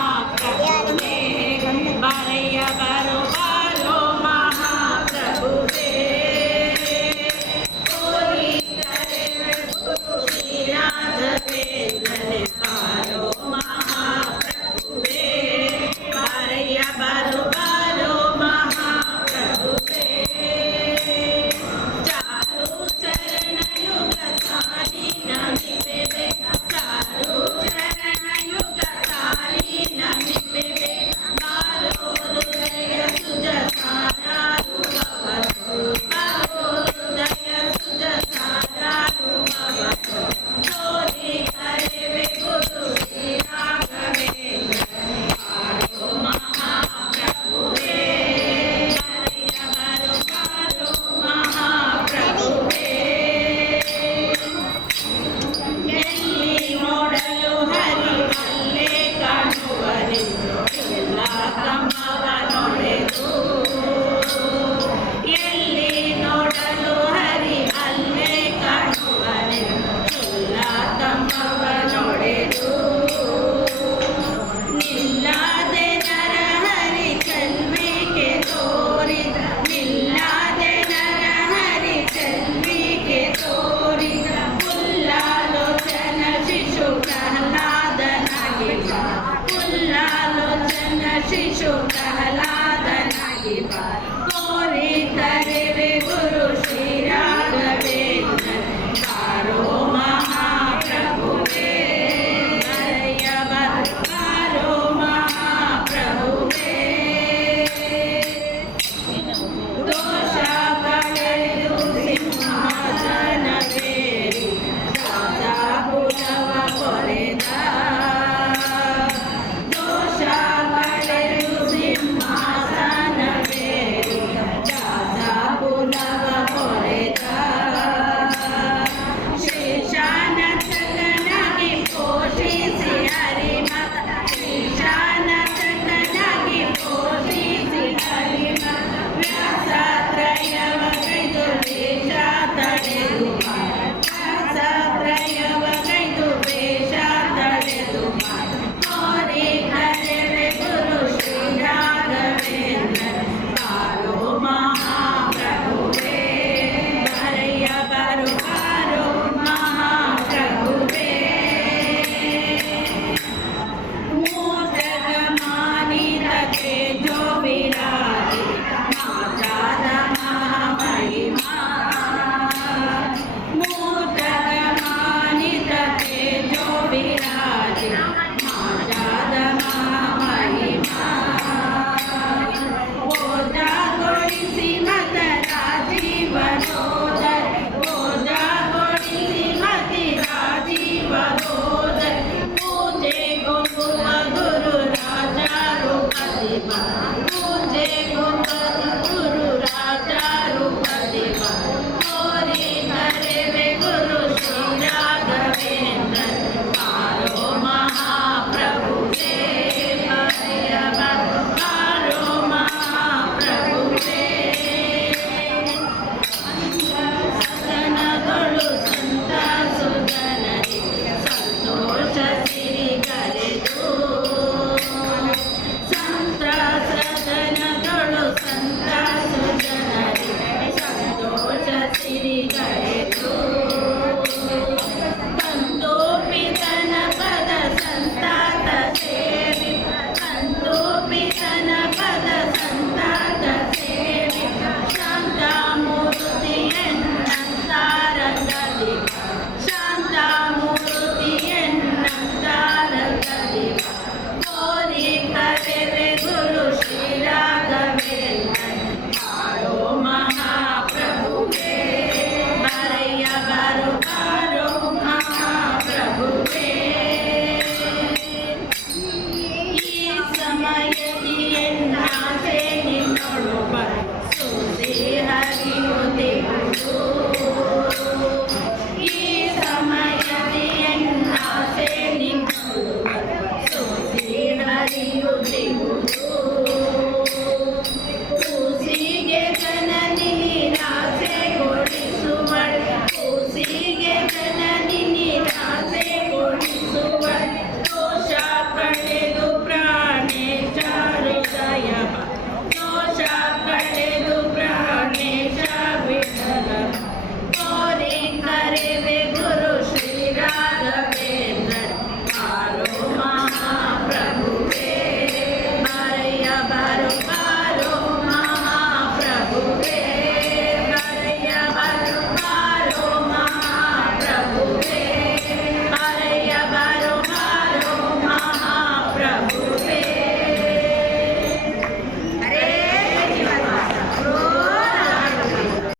महाप्रभुवे बारैया बारो बारो महाप्रभुवे कोई करे गुरु श्री राघवेंद्र बारो महाप्रभुवे बारैया बारो बारो महाप्रभुवे चारु चरण युग सारी नमिते चारु चरण युग सारी नमिते बारो हृदय सुज सारा रूपवतु बारो हृदय सुज सारा रूपवतु चोरी करे वे गुरु श्री राघवेंद्र बारो महाप्रभुवे बारैया बारो बारो महाप्रभुवे ಎಲ್ಲಿ ನೋಡಲು ಹರಿ ಅಲ್ಲೇ ಕಾಣುವರೆಂದು ಎಲ್ಲ ತಮ್ಮವ ನೋಡೆದು ಎಲ್ಲಿ ನೋಡಲು ಹರಿ ಅಲ್ಲೇ ಕಾಣುವರೆಂದು ಎಲ್ಲ ತಮ್ಮವ ನೋಡೆದು ನಿಲ್ಲದೆ ನರ ಹರಿ ಚೆಲ್ವಿಗೆ ತೋರಿದ ನಿಲ್ಲದೆ ನರ ಹರಿ ಚೆಲ್ವಿಗೆ ತೋರಿದ ಪುಲ್ಲಾಲೋಚನ ಶಿಶು ಪ್ರಹ್ಲಾದನಾಗಿ ಪುಲ್ಲಾಲೋಚನ ಶಿಶು ಪ್ರಹ್ಲಾದನಾಗಿ ಕೋರಿದರೆ